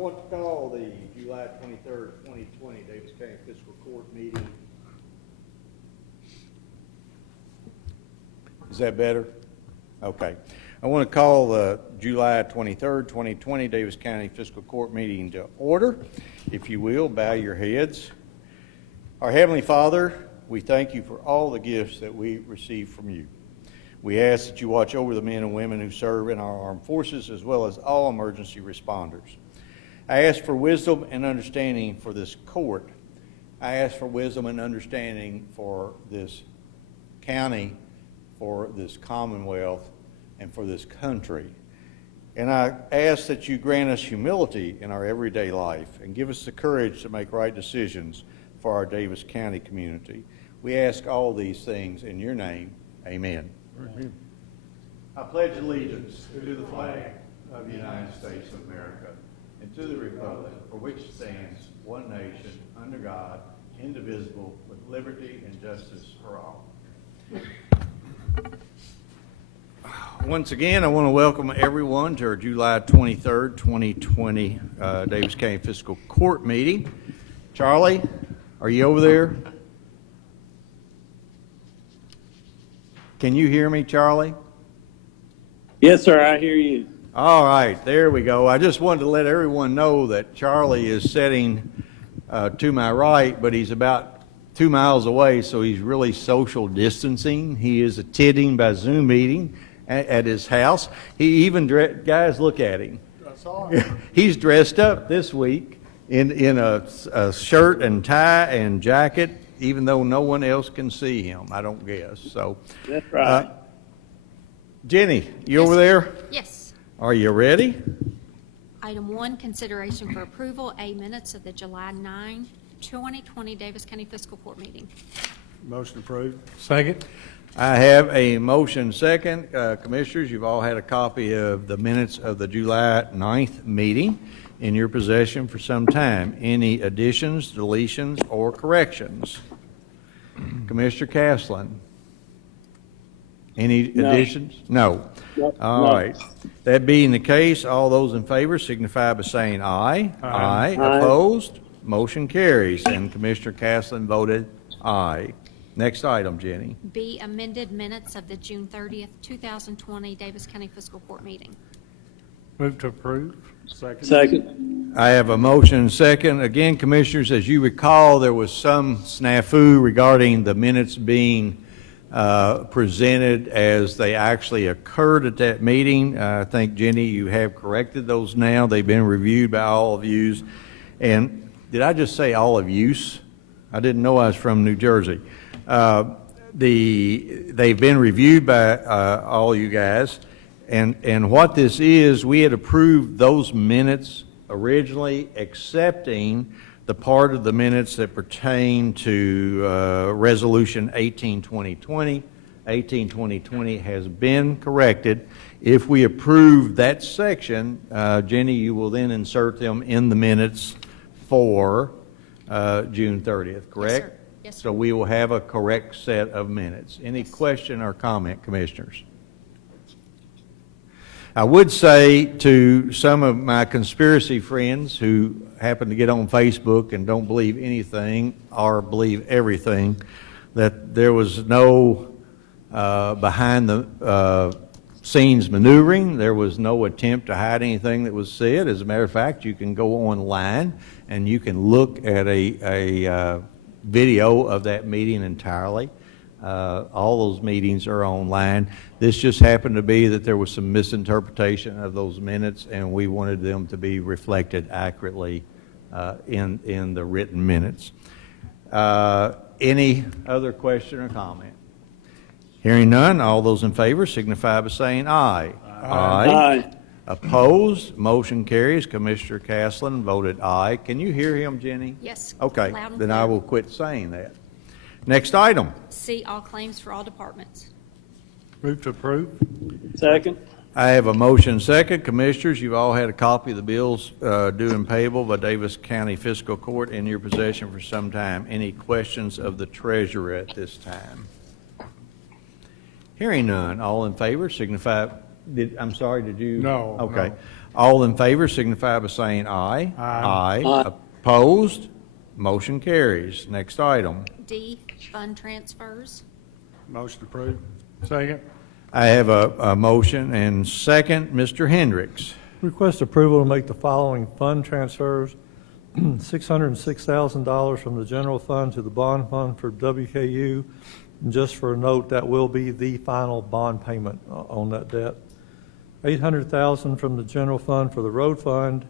want to call the July 23rd, 2020 Daviess County Fiscal Court meeting. Is that better? Okay. I want to call the July 23rd, 2020 Daviess County Fiscal Court meeting to order. If you will, bow your heads. Our Heavenly Father, we thank you for all the gifts that we receive from you. We ask that you watch over the men and women who serve in our armed forces as well as all emergency responders. I ask for wisdom and understanding for this court. I ask for wisdom and understanding for this county, for this Commonwealth, and for this country. And I ask that you grant us humility in our everyday life and give us the courage to make right decisions for our Daviess County community. We ask all these things in your name. Amen. Amen. I pledge allegiance to the flag of the United States of America and to the republic for which it stands, one nation, under God, indivisible, with liberty and justice for all. Once again, I want to welcome everyone to our July 23rd, 2020 Daviess County Fiscal Court meeting. Charlie, are you over there? Can you hear me, Charlie? Yes, sir, I hear you. All right, there we go. I just wanted to let everyone know that Charlie is sitting to my right, but he's about 2 miles away, so he's really social distancing. He is attending by Zoom meeting at his house. He even, guys, look at him. He's dressed up this week in a shirt and tie and jacket, even though no one else can see him, I don't guess. So, that's right. Jenny, you over there? Yes. Are you ready? Item 1, consideration for approval, A, minutes of the July 9, 2020 Daviess County Fiscal Court meeting. Motion approved. Second. I have a motion second. Commissioners, you've all had a copy of the minutes of the July 9th meeting in your possession for some time. Any additions, deletions, or corrections? Commissioner Caslen? Any additions? No. All right. That being the case, all those in favor signify by saying aye. Aye. Opposed? Motion carries. And Commissioner Caslen voted aye. Next item, Jenny. B, amended minutes of the June 30th, 2020 Daviess County Fiscal Court meeting. Move to approve. Second. I have a motion second. Again, Commissioners, as you recall, there was some snafu regarding the minutes being presented as they actually occurred at that meeting. I think, Jenny, you have corrected those now. They've been reviewed by all of yous. And did I just say all of yous? I didn't know I was from New Jersey. They've been reviewed by all you guys. And what this is, we had approved those minutes originally, accepting the part of the minutes that pertain to Resolution 18-2020. 18-2020 has been corrected. If we approve that section, Jenny, you will then insert them in the minutes for June 30th, correct? Yes, sir. Yes, sir. So we will have a correct set of minutes. Any question or comment, Commissioners? I would say to some of my conspiracy friends who happen to get on Facebook and don't believe anything or believe everything, that there was no behind the scenes maneuvering. There was no attempt to hide anything that was said. As a matter of fact, you can go online and you can look at a video of that meeting entirely. All those meetings are online. This just happened to be that there was some misinterpretation of those minutes, and we wanted them to be reflected accurately in the written minutes. Any other question or comment? Hearing none, all those in favor signify by saying aye. Aye. Opposed? Motion carries. Commissioner Caslen voted aye. Can you hear him, Jenny? Yes. Okay, Loud and then clear. I will quit saying that. Next item. C, all claims for all departments. Move to approve. Second. I have a motion second. Commissioners, you've all had a copy of the bills due and payable by Daviess County Fiscal Court in your possession for some time. Any questions of the treasurer at this time? Hearing none, all in favor signify I'm sorry, did you? No, Okay. no. All in favor signify by saying aye. Aye. Aye. Opposed? Motion carries. Next item. D, fund transfers. Motion approved. Second. I have a motion and second, Mr. Hendricks. Request approval to make the following fund transfers: $606,000 from the general fund to the bond fund for WKU. And just for a note, that will be the final bond payment on that debt. $800,000 from the general fund for the road fund.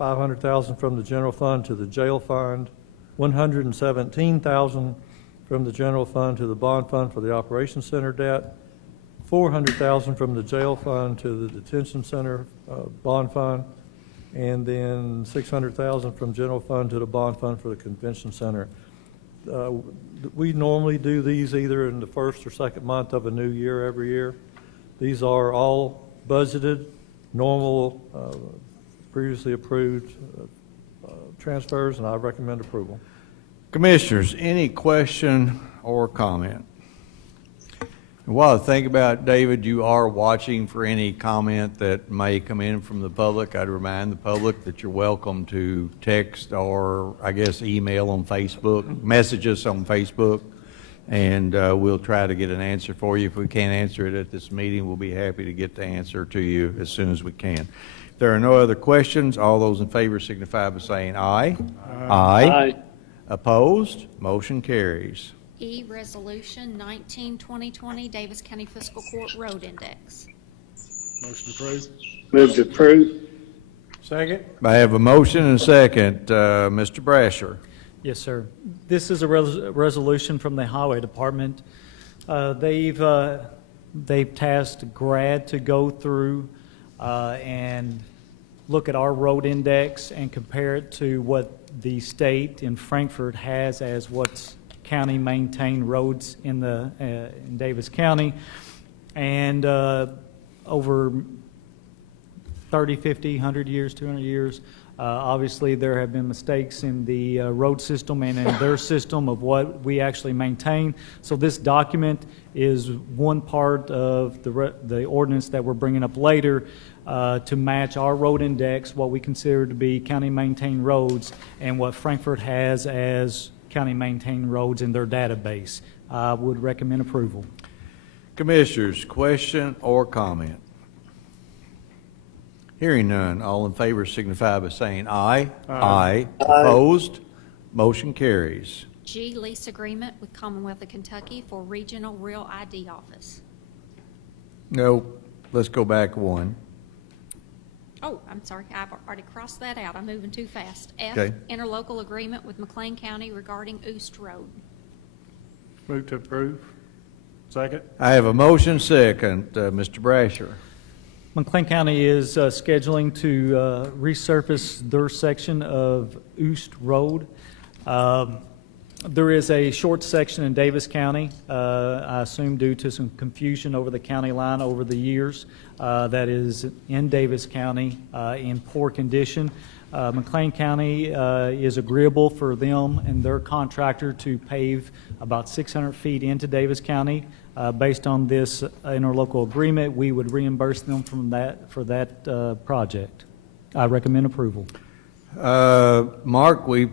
$500,000 from the general fund to the jail fund. $117,000 from the general fund to the bond fund for the operations center debt. $400,000 from the jail fund to the detention center bond fund, and then $600,000 from general fund to the bond fund for the convention center. We normally do these either in the first or second month of a new year every year. These are all budgeted, normal, previously approved transfers, and I recommend approval. Commissioners, any question or comment? While I think about it, David, you are watching for any comment that may come in from the public. I'd remind the public that you're welcome to text or, I guess, email on Facebook, message us on Facebook, and we'll try to get an answer for you. If we can't answer it at this meeting, we'll be happy to get the answer to you as soon as we can. If there are no other questions, all those in favor signify by saying aye. Aye. Opposed? Motion carries. E, Resolution 19-2020, Davis County Fiscal Court Road Index. Motion approved. Move to approve. Second. I have a motion and a second. Mr. Brasher. Yes, sir. This is a resolution from the Highway Department. They've tasked GRAD to go through and look at our road index and compare it to what the state in Frankfurt has as what's county maintained roads in Davis County. And over 30, 50, 100 years, 200 years, obviously there have been mistakes in the road system and in their system of what we actually maintain. So this document is one part of the ordinance that we're bringing up later to match our road index, what we consider to be county maintained roads, and what Frankfurt has as county maintained roads in their database. I would recommend approval. Commissioners, question or comment? Hearing none, all in favor signify by saying aye. Aye. Opposed? Motion carries. G, lease agreement with Commonwealth of Kentucky for Regional Real ID Office. No, let's go back one. Oh, I'm sorry, I've already crossed that out. I'm moving too fast. F, Okay. Interlocal Agreement with McLean County regarding Oost Road. Move to approve. Second. I have a motion second. Mr. Brasher. McLean County is scheduling to resurface their section of Oost Road. There is a short section in Davis County, I assume due to some confusion over the county line over the years, that is in Davis County in poor condition. McLean County is agreeable for them and their contractor to pave about 600 feet into Davis County. Based on this interlocal agreement, we would reimburse them from that for that project. I recommend approval. Mark, we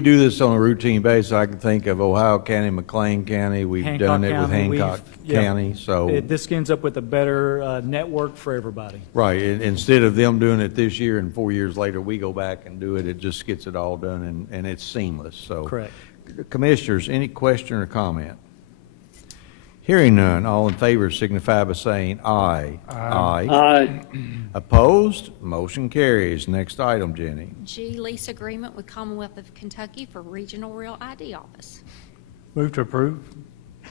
do this on a routine basis. I can think of Ohio County, McLean County. We've Hancock done it with County, Hancock yeah. County. So This ends up with a better network for everybody. right, instead of them doing it this year and 4 years later we go back and do it, it just gets it all done and it's seamless. So, Correct. Commissioners, any question or comment? Hearing none, all in favor signify by saying aye. Aye. Aye. Opposed? Motion carries. Next item, Jenny. G, lease agreement with Commonwealth of Kentucky for Regional Real ID Office. Move to approve.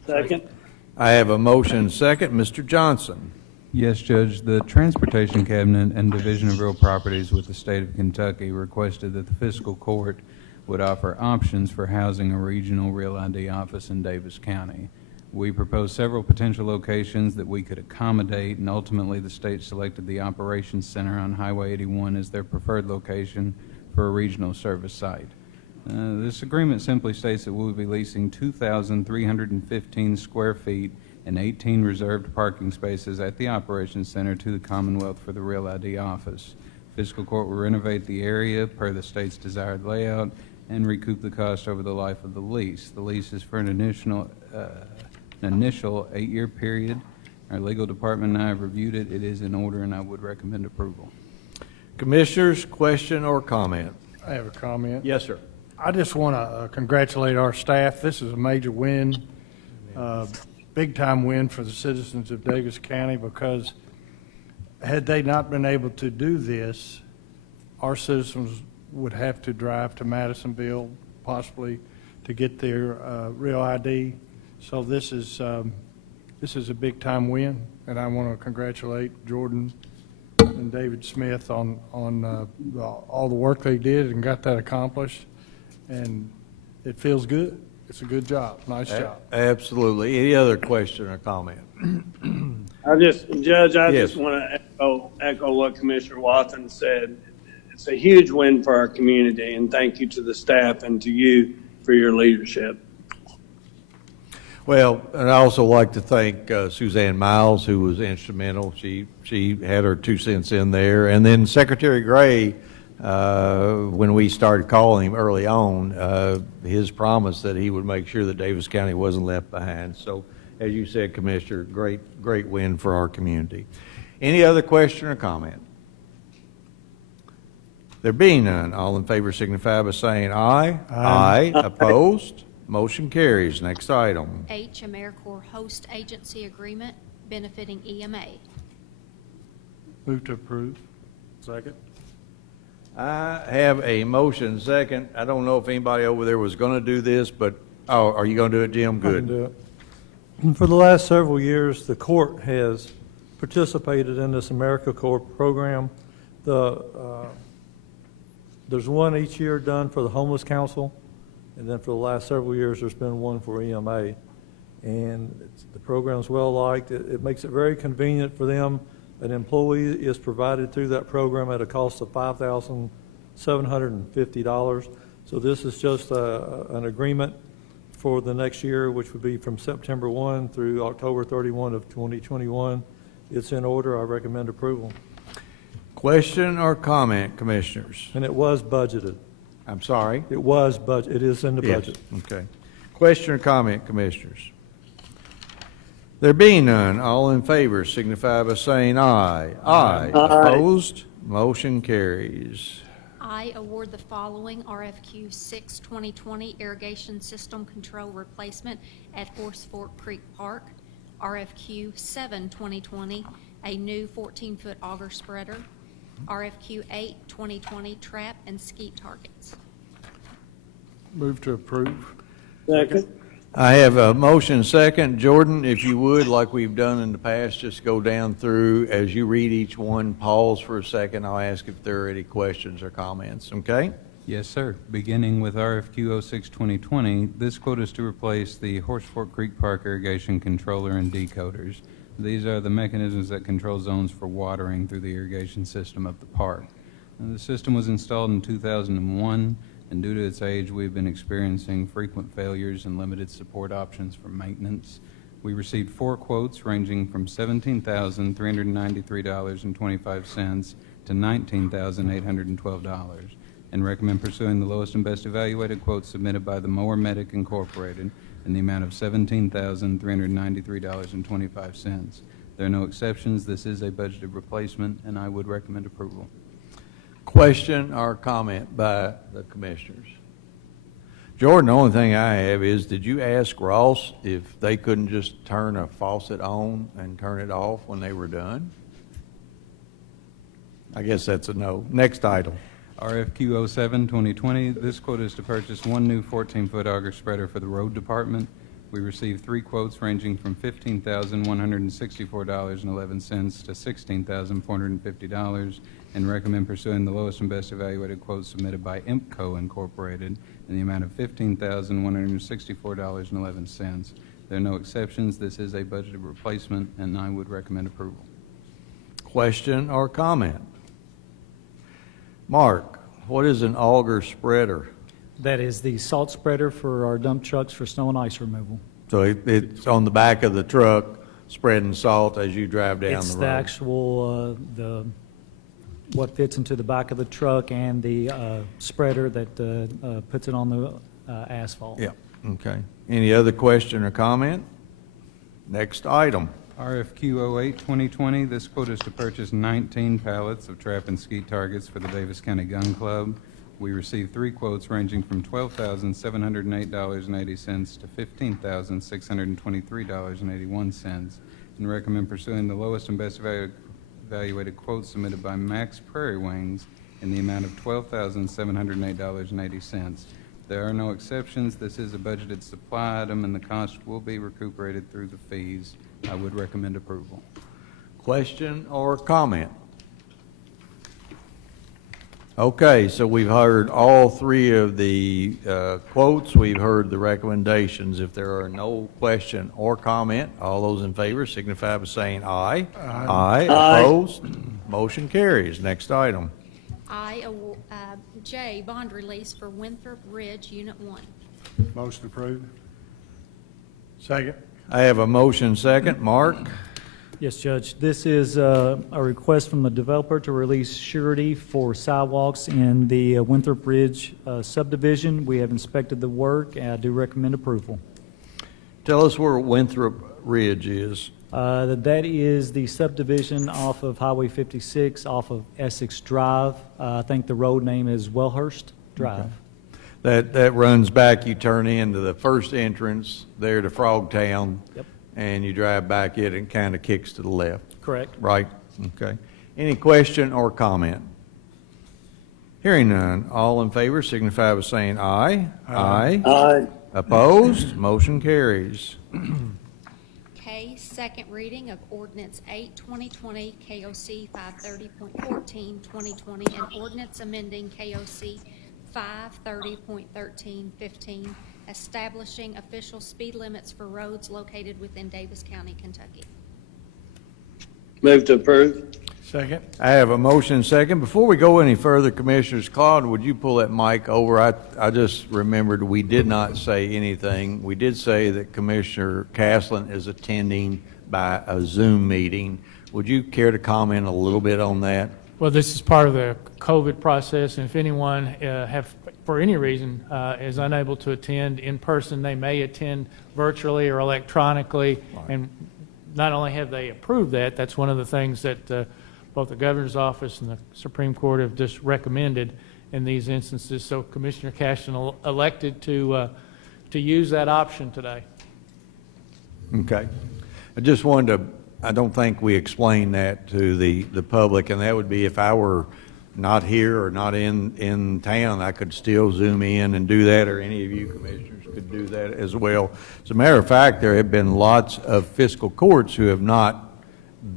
Second. I have a motion second. Mr. Johnson. Yes, Judge. The Transportation Cabinet and Division of Real Properties with the State of Kentucky requested that the Fiscal Court would offer options for housing a regional Real ID office in Davis County. We proposed several potential locations that we could accommodate, and ultimately the state selected the Operations Center on Highway 81 as their preferred location for a regional service site. This agreement simply states that we will be leasing 2,315 square feet and 18 reserved parking spaces at the Operations Center to the Commonwealth for the Real ID office. Fiscal Court will renovate the area per the state's desired layout and recoup the cost over the life of the lease. The lease is for an initial 8-year period. Our legal department and I have reviewed it. It is in order, and I would recommend approval. Commissioners, question or comment? I have a comment. Yes, sir. I just want to congratulate our staff. This is a major win, big-time win for the citizens of Daviess County, because had they not been able to do this, our citizens would have to drive to Madisonville, possibly, to get their real ID. So this is a big-time win, and I want to congratulate Jordan and David Smith on all the work they did and got that accomplished. And it feels good. It's a good job. Nice job. Absolutely. Any other question or comment? Judge, I Yes. just want to echo what Commissioner Watson said. It's a huge win for our community, and thank you to the staff and to you for your leadership. Well, and I also like to thank Suzanne Miles, who was instrumental. She had her 2 cents in there. And then Secretary Gray, when we started calling him early on, his promise that he would make sure that Daviess County wasn't left behind. So, as you said, Commissioner, great win for our community. Any other question or comment? There being none, all in favor signify by saying aye. Aye. Opposed? Motion carries. Next item. H, AmeriCorps Host Agency Agreement benefiting EMA. Move to approve. Second. I have a motion second. I don't know if anybody over there was going to do this, but, oh, are you going to do it, Jim? I can Good. do it. For the last several years, the court has participated in this AmeriCorps program. There's one each year done for the Homeless Council, and then for the last several years, there's been one for EMA. And the program's well-liked. It makes it very convenient for them. An employee is provided through that program at a cost of $5,750. So this is just an agreement for the next year, which would be from September 1 through October 31 of 2021. It's in order. I recommend approval. Question or comment, Commissioners? And it was budgeted. I'm sorry? It was budget. It is in the Yes. budget. Okay. Question or comment, Commissioners? There being none, all in favor signify by saying aye. Aye. Opposed? Motion carries. I award the following RFQ 6 2020 Irrigation System Control Replacement at Horse Fork Creek Park. RFQ 7 2020, a new 14-foot auger spreader. RFQ 8 2020, trap and skeet targets. Move to approve. Second. I have a motion second. Jordan, if you would, like we've done in the past, just go down through. As you read each one, pause for a second. I'll ask if there are any questions or comments, okay? Yes, sir. Beginning with RFQ 06-2020, this quote is to replace the Horse Fork Creek Park irrigation controller and decoders. These are the mechanisms that control zones for watering through the irrigation system of the park. Now, the system was installed in 2001, and due to its age, we've been experiencing frequent failures and limited support options for maintenance. We received 4 quotes ranging from $17,393.25 to $19,812, and recommend pursuing the lowest and best evaluated quote submitted by the Mower Medic Incorporated in the amount of $17,393.25. There are no exceptions. This is a budgeted replacement, and I would recommend approval. Question or comment by the Commissioners? Jordan, the only thing I have is, did you ask Ross if they couldn't just turn a faucet on and turn it off when they were done? I guess that's a no. Next item. RFQ 07-2020, this quote is to purchase 1 new 14-foot auger spreader for the road department. We received 3 quotes ranging from $15,164.11 to $16,450, and recommend pursuing the lowest and best evaluated quote submitted by IMPCO Incorporated in the amount of $15,164.11. There are no exceptions. This is a budgeted replacement, and I would recommend approval. Question or comment? Mark, what is an auger spreader? That is the salt spreader for our dump trucks for snow and ice removal. So it's on the back of the truck, spreading salt as you drive down It's the the road? actual, what fits into the back of the truck and the spreader that puts it on the asphalt. Yeah, okay. Any other question or comment? Next item. RFQ 08-2020, this quote is to purchase 19 pallets of trap and skeet targets for the Davis County Gun Club. We received 3 quotes ranging from $12,708.80 to $15,623.81, and recommend pursuing the lowest and best evaluated quote submitted by Max Prairie Wings in the amount of $12,708.80. There are no exceptions. This is a budgeted supply item, and the cost will be recuperated through the fees. I would recommend approval. Question or comment? Okay, so we've heard all 3 of the quotes. We've heard the recommendations. If there are no question or comment, all those in favor signify by saying aye. Aye. Opposed? Motion carries. Next item. J, bond release for Wynthrop Ridge Unit 1. Motion approved. Second. I have a motion second. Mark? Yes, Judge. This is a request from the developer to release surety for sidewalks in the Wynthrop Ridge subdivision. We have inspected the work, and I do recommend approval. Tell us where Winthrop Ridge is. That is the subdivision off of Highway 56, off of Essex Drive. I think the road name is Wellhurst Drive. That runs back, you turn into the first entrance there to Frogtown. Yep. And you drive back it and kind of kicks to the left. Correct. Right? Okay. Any question or comment? Hearing none, all in favor signify by saying aye. Aye. Aye. Opposed? Motion carries. K, second reading of ordinance 8/2020, KOC 530.14, 2020, and ordinance amending KOC 530.13, 15, establishing official speed limits for roads located within Davis County, Kentucky. Move to approve. Second. I have a motion second. Before we go any further, Commissioners, Claude, would you pull that mic over? I just remembered we did not say anything. We did say that Commissioner Caslin is attending by a Zoom meeting. Would you care to comment a little bit on that? Well, this is part of the COVID process, and if anyone for any reason, is unable to attend in person, they may attend virtually or electronically. Right. And not only have they approved that, that's one of the things that both the Governor's Office and the Supreme Court have just recommended in these instances. So Commissioner Caston elected to use that option today. Okay. I just wanted to, I don't think we explained that to the public, and that would be if I were not here or not in town, I could still Zoom in and do that, or any of you commissioners could do that as well. As a matter of fact, there have been lots of fiscal courts who have not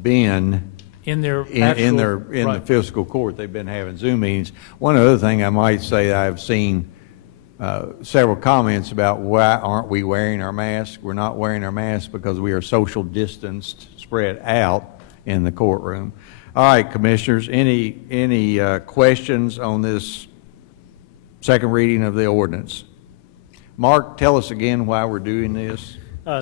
been In their in the right. fiscal court. They've been having Zoom meetings. One other thing I might say, I've seen several comments about why aren't we wearing our masks. We're not wearing our masks because we are social distanced, spread out in the courtroom. All right, Commissioners, any questions on this second reading of the ordinance? Mark, tell us again why we're doing this.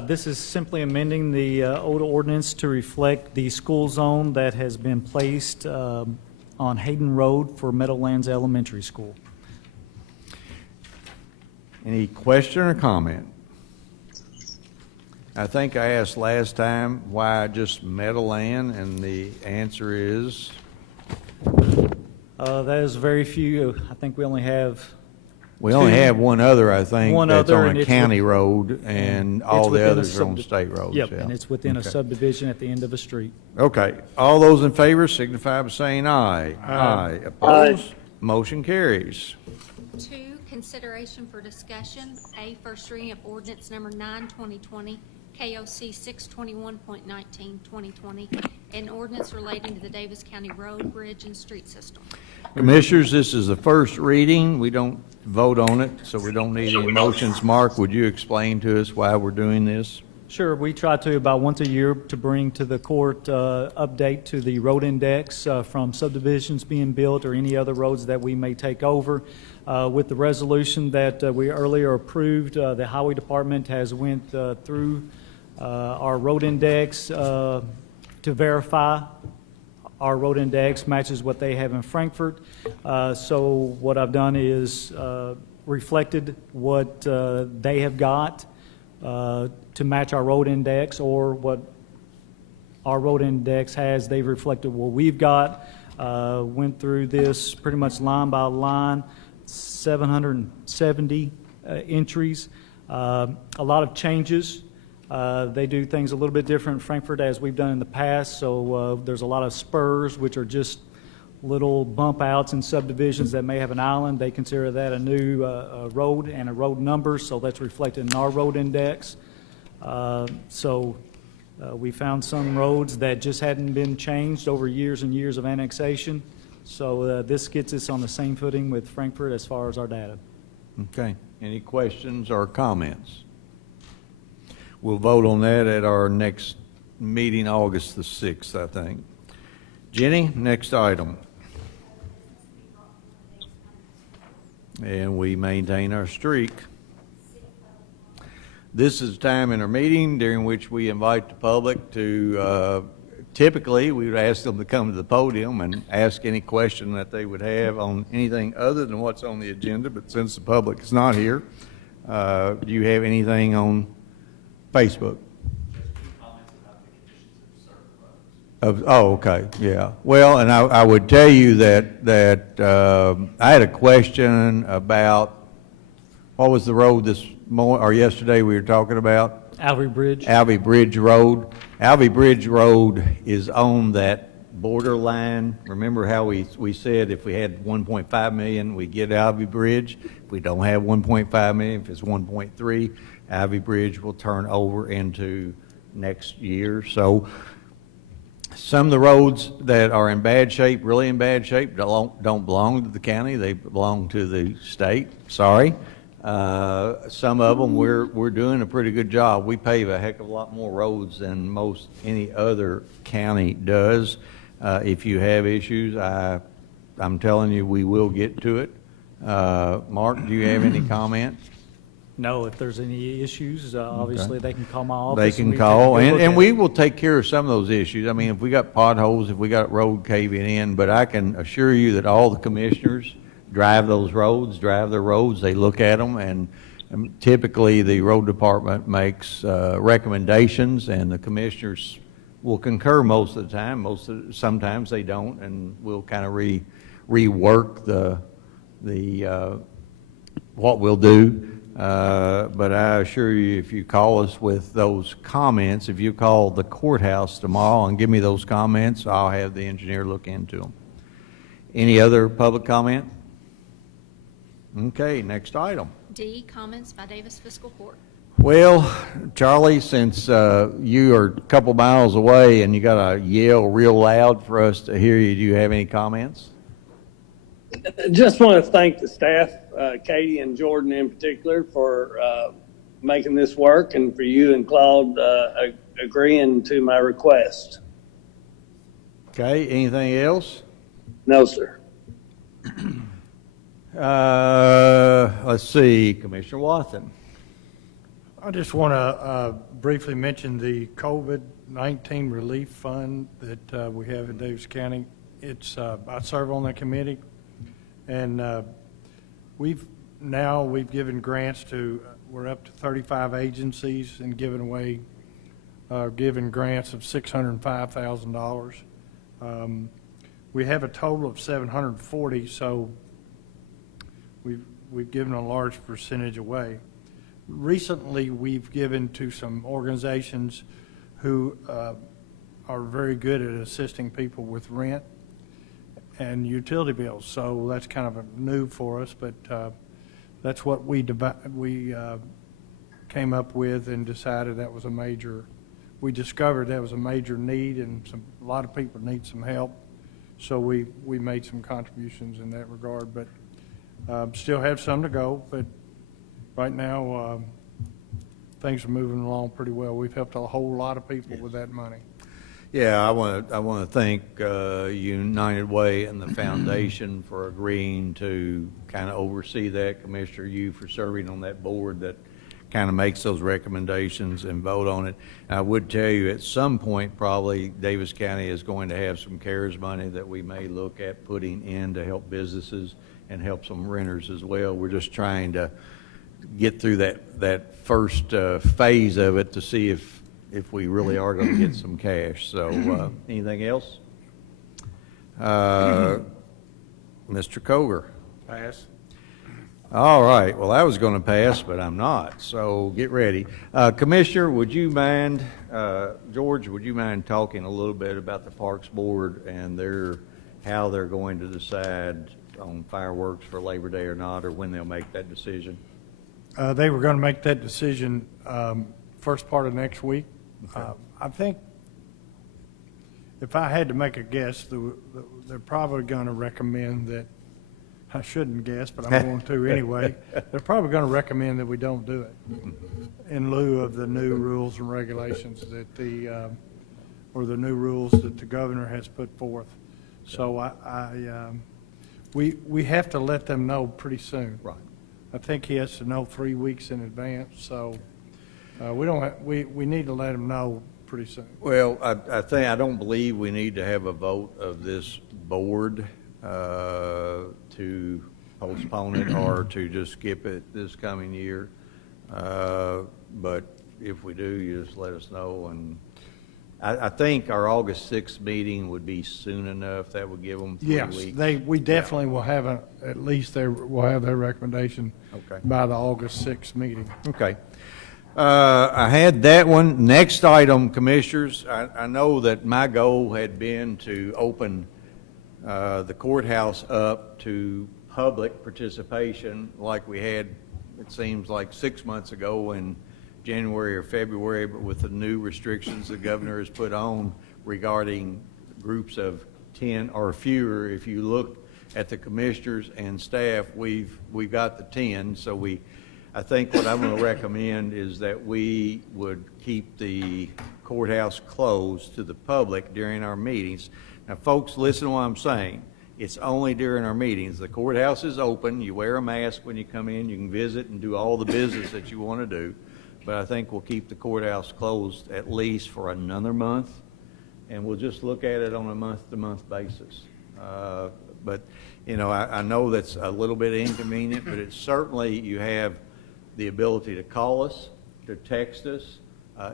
This is simply amending the old ordinance to reflect the school zone that has been placed on Hayden Road for Meadowlands Elementary School. Any question or comment? I think I asked last time why just Meadowland, and the answer is? That is very few. I think we only have We only have one other, I think, One that's other, on and a it's county road, and it's all the within a others are on state roads. Yep, yeah. and it's within a Okay. subdivision at the end of a street. Okay, all those in favor signify by saying aye. Aye. Opposed? Motion carries. 2, consideration for discussion, A, first reading of ordinance number 9/2020, KOC 621.19, 2020, an ordinance relating to the Davis County road, bridge, and street system. Commissioners, this is the first reading. We don't vote on it, so we don't need any motions. Mark, would you explain to us why we're doing this? Sure, we try to about once a year to bring to the court update to the road index from subdivisions being built or any other roads that we may take over. With the resolution that we earlier approved, the Highway Department has went through our road index to verify our road index matches what they have in Frankfurt. So what I've done is reflected what they have got to match our road index, or what our road index has. They've reflected what we've got. Went through this pretty much line by line, 770 entries. A lot of changes. They do things a little bit different in Frankfurt as we've done in the past, so there's a lot of spurs, which are just little bump outs in subdivisions that may have an island. They consider that a new road and a road number, so that's reflected in our road index. We found some roads that just hadn't been changed over years and years of annexation, so this gets us on the same footing with Frankfurt as far as our data. Okay. Any questions or comments? We'll vote on that at our next meeting, August the 6th, I think. Jenny, next item. And we maintain our streak. This is a time in our meeting during which we invite the public to, typically, we would ask them to come to the podium and ask any question that they would have on anything other than what's on the agenda, but since the public is not here, do you have anything on Facebook? Oh, okay, yeah. Well, and I would tell you that I had a question about, what was the road this morning, or yesterday we were talking about? Alvey Bridge. Alvey Bridge Road. Alvey Bridge Road is on that borderline. Remember how we said if we had 1.5 million, we get Alvey Bridge. If we don't have 1.5 million, if it's 1.3, Alvey Bridge will turn over into next year. So some of the roads that are in bad shape, really in bad shape, don't belong to the county. They belong to the state. Sorry. Some of them we're doing a pretty good job. We pave a heck of a lot more roads than most any other county does. If you have issues, I'm telling you, we will get to it. Mark, do you have any comment? No, if there's any issues, obviously they can call my office. They can we call, take a good look and at we it. will take care of some of those issues. I mean, if we got potholes, if we got road caving in, but I can assure you that all the commissioners drive those roads, drive their roads, they look at them, and typically the road department makes recommendations, and the commissioners will concur most of the time. Sometimes they don't, and we'll kind of rework the what we'll do. But I assure you, if you call us with those comments, if you call the courthouse tomorrow and give me those comments, I'll have the engineer look into them. Any other public comment? Okay, next item. D, comments by Daviess Fiscal Court. Well, Charlie, since you are a couple miles away and you got to yell real loud for us to hear you, do you have any comments? Just want to thank the staff, Katie and Jordan in particular, for making this work, and for you and Claude agreeing to my request. Okay, anything else? No, sir. Let's see, Commissioner Watson. I just want to briefly mention the COVID-19 relief fund that we have in Daviess County. It's I serve on that committee, and we've given grants to, we're up to 35 agencies and given grants of $605,000. We have a total of 740, so we've given a large percentage away. Recently, we've given to some organizations who are very good at assisting people with rent and utility bills. So that's kind of new for us, but that's what we came up with and decided that was we discovered that was a major need, and a lot of people need some help. So we made some contributions in that regard, but still have some to go. But right now, things are moving along pretty well. We've helped a whole lot of people with that money. Yeah, I want to thank United Way and the foundation for agreeing to kind of oversee that. Commissioner, you for serving on that board that kind of makes those recommendations and vote on it. I would tell you, at some point, probably Daviess County is going to have some CARES money that we may look at putting in to help businesses and help some renters as well. We're just trying to get through that first phase of it to see if we really are going to get some cash. So, anything else? Mr. Koger? Pass. All right, well, I was going to pass, but I'm not, so get ready. Commissioner, would you mind, George, would you mind talking a little bit about the Parks Board and how they're going to decide on fireworks for Labor Day or not, or when they'll make that decision? They were going to make that decision first part of next week. Okay. I think, if I had to make a guess, they're probably going to recommend that, I shouldn't guess, but I'm going to anyway. They're probably going to recommend that we don't do it in lieu of the new rules and regulations that or the new rules that the governor has put forth. So we have to let them know pretty soon. Right. I think he has to know 3 weeks in advance, so we need to let him know pretty soon. Well, I don't believe we need to have a vote of this board to postpone it or to just skip it this coming year. But if we do, you just let us know. And I think our August 6th meeting would be soon enough. That would give them 3 Yes, weeks. we definitely will have at least we'll have their recommendation Okay. by the August 6th meeting. Okay. I had that one. Next item, Commissioners, I know that my goal had been to open the courthouse up to public participation like we had, it seems like 6 months ago in January or February, but with the new restrictions the governor has put on regarding groups of 10 or fewer. If you look at the commissioners and staff, we've got the 10, so I think what I'm going to recommend is that we would keep the courthouse closed to the public during our meetings. Now, folks, listen to what I'm saying. It's only during our meetings. The courthouse is open. You wear a mask when you come in. You can visit and do all the business that you want to do. But I think we'll keep the courthouse closed at least for another month, and we'll just look at it on a month-to-month basis. But, you know, I know that's a little bit inconvenient, but it's certainly, you have the ability to call us, to text us,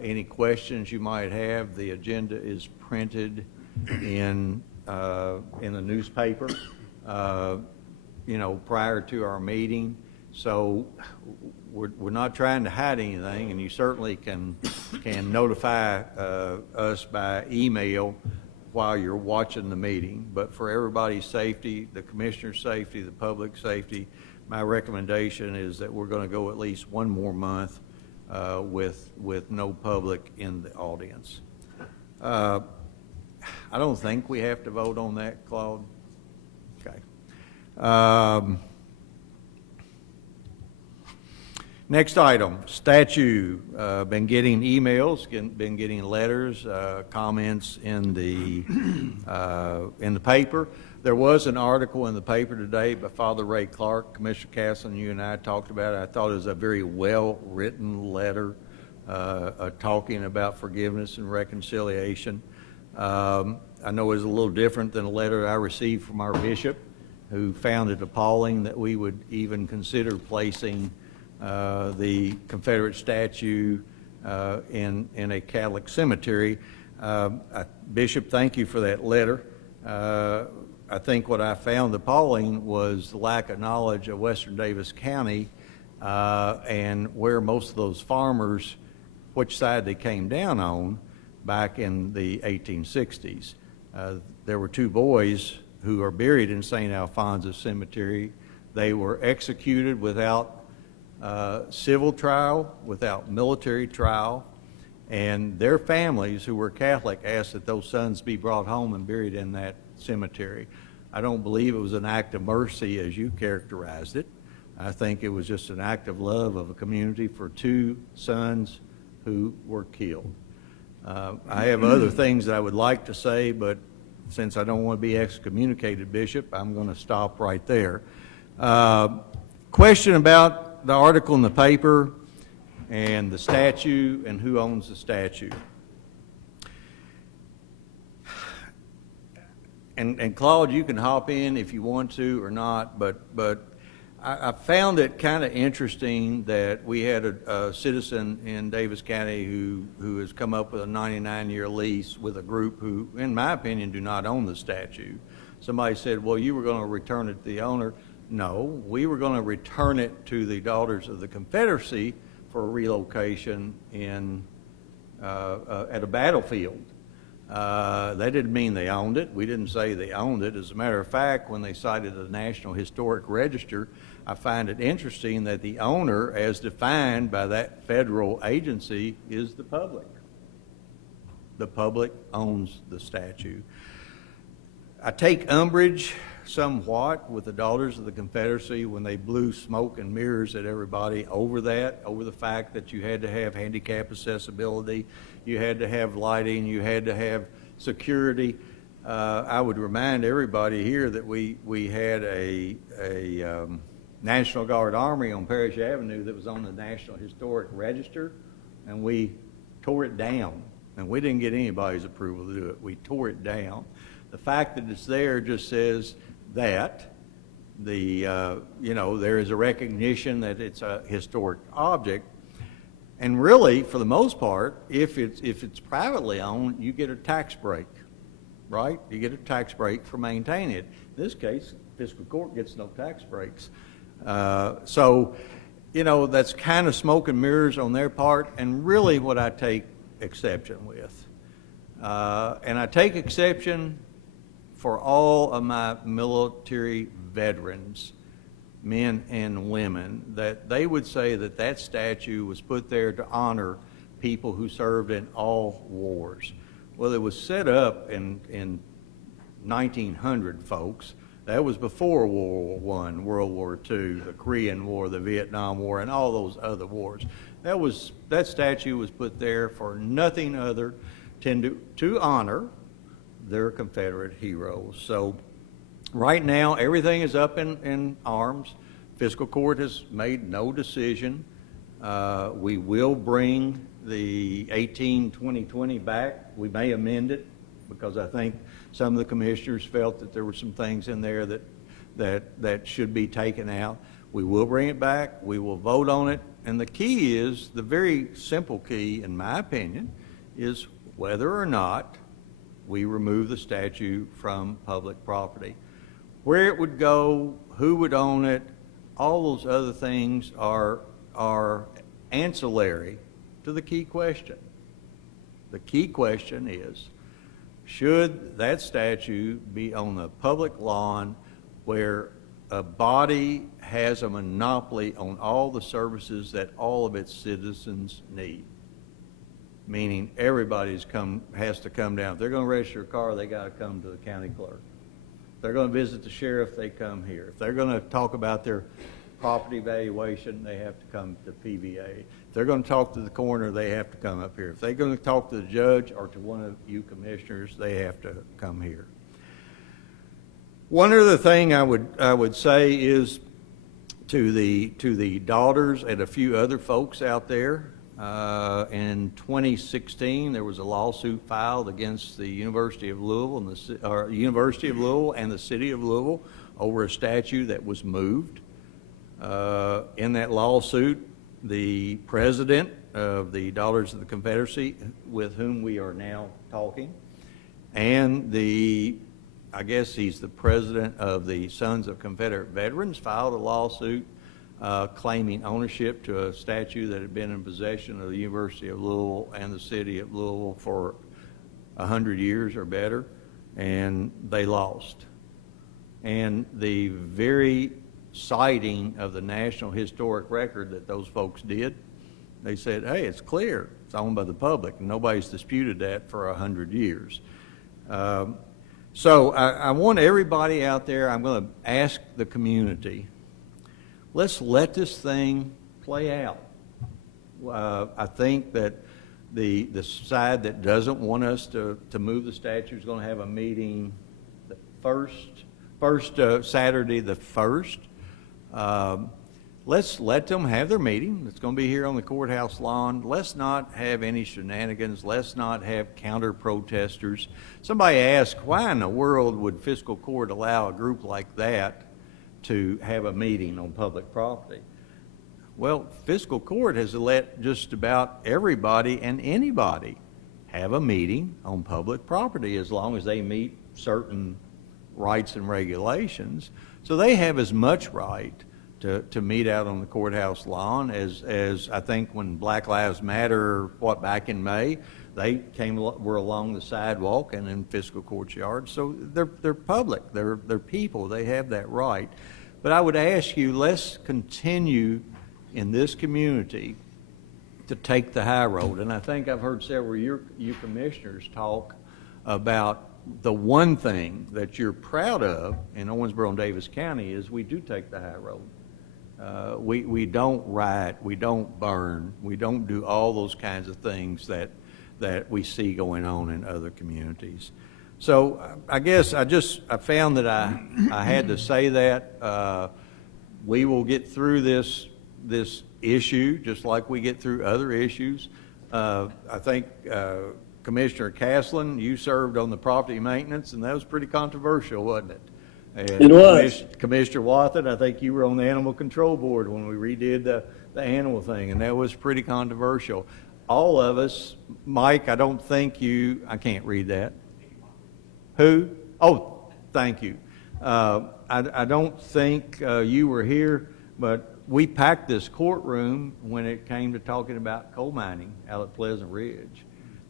any questions you might have. The agenda is printed in the newspaper, you know, prior to our meeting. So we're not trying to hide anything, and you certainly can notify us by email while you're watching the meeting. But for everybody's safety, the commissioner's safety, the public's safety, my recommendation is that we're going to go at least one more month with no public in the audience. I don't think we have to vote on that, Claude. Okay. Next item, statue. Been getting emails, been getting letters, comments in the paper. There was an article in the paper today by Father Ray Clark. Commissioner Castle, you and I talked about it. I thought it was a very well-written letter talking about forgiveness and reconciliation. I know it was a little different than a letter I received from our bishop, who found it appalling that we would even consider placing the Confederate statue in a Catholic cemetery. Bishop, thank you for that letter. I think what I found appalling was the lack of knowledge of Western Daviess County and where most of those farmers, which side they came down on back in the 1860s. There were two boys who are buried in St. Alphonsus Cemetery. They were executed without civil trial, without military trial, and their families, who were Catholic, asked that those sons be brought home and buried in that cemetery. I don't believe it was an act of mercy as you characterized it. I think it was just an act of love of a community for two sons who were killed. I have other things that I would like to say, but since I don't want to be excommunicated, Bishop, I'm going to stop right there. Question about the article in the paper. and the statue and who owns the statue. And Claude, you can hop in if you want to or not, but I found it kind of interesting that we had a citizen in Daviess County who has come up with a 99-year lease with a group who, in my opinion, do not own the statue. Somebody said, well, you were going to return it to the owner. No, we were going to return it to the Daughters of the Confederacy for relocation at a battlefield. That didn't mean they owned it. We didn't say they owned it. As a matter of fact, when they cited the National Historic Register, I find it interesting that the owner, as defined by that federal agency, is the public. The public owns the statue. I take umbrage somewhat with the Daughters of the Confederacy when they blew smoke and mirrors at everybody over that, over the fact that you had to have handicap accessibility, you had to have lighting, you had to have security. I would remind everybody here that we had a National Guard Army on Parish Avenue that was on the National Historic Register, and we tore it down. And we didn't get anybody's approval to do it. We tore it down. The fact that it's there just says that there is a recognition that it's a historic object. And really, for the most part, if it's privately owned, you get a tax break, right? You get a tax break for maintaining it. In this case, Fiscal Court gets no tax breaks. So, that's kind of smoke and mirrors on their part, and really what I take exception with. And I take exception for all of my military veterans, men and women, that they would say that that statue was put there to honor people who served in all wars. Well, it was set up in 1900, folks. That was before World War I, World War II, the Korean War, the Vietnam War, and all those other wars. That statue was put there for nothing other than to honor their Confederate heroes. So right now, everything is up in arms. Fiscal Court has made no decision. We will bring the 18-2020 back. We may amend it because I think some of the commissioners felt that there were some things in there that should be taken out. We will bring it back. We will vote on it. And the key is, the very simple key, in my opinion, is whether or not we remove the statue from public property. Where it would go, who would own it, all those other things are ancillary to the key question. The key question is, should that statue be on the public lawn where a body has a monopoly on all the services that all of its citizens need? Meaning everybody has to come down. If they're going to register a car, they got to come to the county clerk. If they're going to visit the sheriff, they come here. If they're going to talk about their property valuation, they have to come to PVA. If they're going to talk to the coroner, they have to come up here. If they're going to talk to the judge or to one of you commissioners, they have to come here. One other thing I would say is to the daughters and a few other folks out there. In 2016, there was a lawsuit filed against the University of Louisville and the City of Louisville over a statue that was moved. In that lawsuit, the president of the Daughters of the Confederacy, with whom we are now talking, and I guess he's the president of the Sons of Confederate Veterans, filed a lawsuit claiming ownership to a statue that had been in possession of the University of Louisville and the City of Louisville for 100 years or better, and they lost. And the very citing of the National Historic Record that those folks did, they said, hey, it's clear, it's owned by the public, and nobody's disputed that for 100 years. So I want everybody out there, I'm going to ask the community, let's let this thing play out. I think that the side that doesn't want us to move the statue is going to have a meeting the first Saturday the 1st. let's let them have their meeting. It's going to be here on the courthouse lawn. Let's not have any shenanigans. Let's not have counter protesters. Somebody asked, why in the world would fiscal court allow a group like that to have a meeting on public property? Well, fiscal court has let just about everybody and anybody have a meeting on public property as long as they meet certain rights and regulations. So they have as much right to meet out on the courthouse lawn as I think when Black Lives Matter, back in May, they were along the sidewalk and in fiscal court's yard. So they're public, they're people, they have that right. But I would ask you, let's continue in this community to take the high road. And I think I've heard several of you commissioners talk about the one thing that you're proud of in Owensboro and Daviess County is we do take the high road. We don't riot, we don't burn, we don't do all those kinds of things that we see going on in other communities. So I guess I found that I had to say that. We will get through this issue just like we get through other issues. I think Commissioner Caslen, you served on the property maintenance, and that was pretty controversial, wasn't it? And It was. Commissioner Wathen, I think you were on the Animal Control Board when we redid the animal thing, and that was pretty controversial. All of us, Mike, I don't think I can't read that. Who? Oh, thank you. I don't think you were here, but we packed this courtroom when it came to talking about coal mining out at Pleasant Ridge.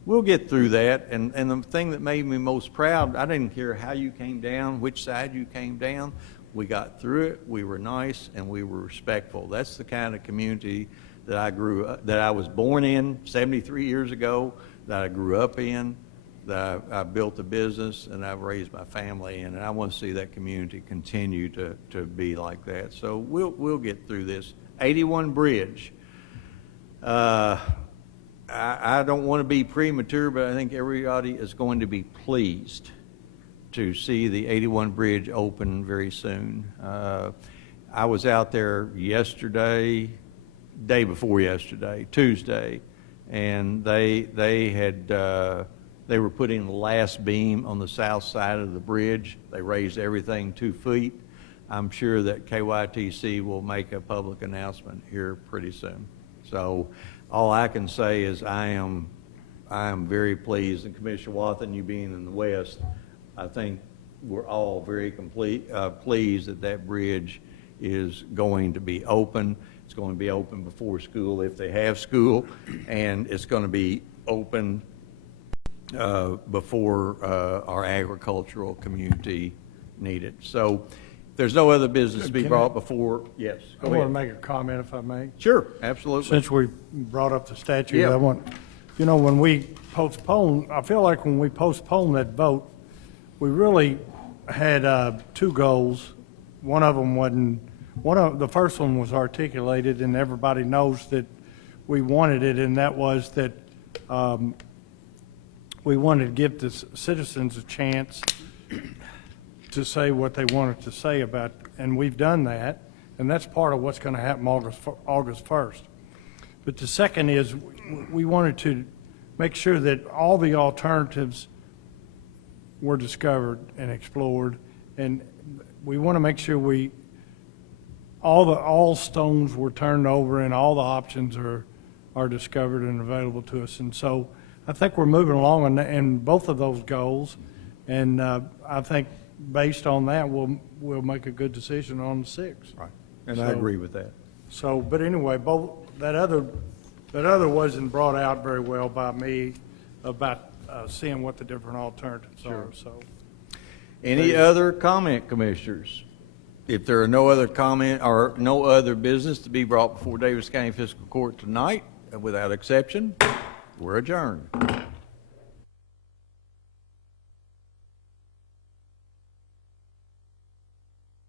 We'll get through that, and the thing that made me most proud, I didn't care how you came down, which side you came down. We got through it, we were nice, and we were respectful. That's the kind of community that I was born in 73 years ago, that I grew up in, that I built a business, and I've raised my family in, and I want to see that community continue to be like that. So we'll get through this. 81 Bridge. I don't want to be premature, but I think everybody is going to be pleased to see the 81 Bridge open very soon. I was out there day before yesterday, Tuesday, and they were putting the last beam on the south side of the bridge. They raised everything 2 feet. I'm sure that KYTC will make a public announcement here pretty soon. So all I can say is I am very pleased, and Commissioner Wathen, you being in the West, I think we're all very pleased that bridge is going to be open. It's going to be open before school if they have school, and it's going to be open before our agricultural community need it. So there's no other business to be brought before. Yes, I go want to ahead. make a comment if I may. Sure, absolutely. Since we brought up the statute, Yeah. I want, when we postpone, I feel like when we postponed that vote, we really had 2 goals. One of them the first one was articulated, and everybody knows that we wanted it, and that was that we wanted to give the citizens a chance to say what they wanted to say about, and we've done that, and that's part of what's going to happen August 1st. But the second is we wanted to make sure that all the alternatives were discovered and explored, and we want to make sure all stones were turned over and all the options are discovered and available to us. And so I think we're moving along in both of those goals, and I think based on that, we'll make a good decision on the 6th. Right, and I agree with that. So, but anyway, that other wasn't brought out very well by me about seeing what the different alternatives are. So, Any other comment, commissioners? If there are no other comment or no other business to be brought before Daviess County Fiscal Court tonight, without exception, we're adjourned.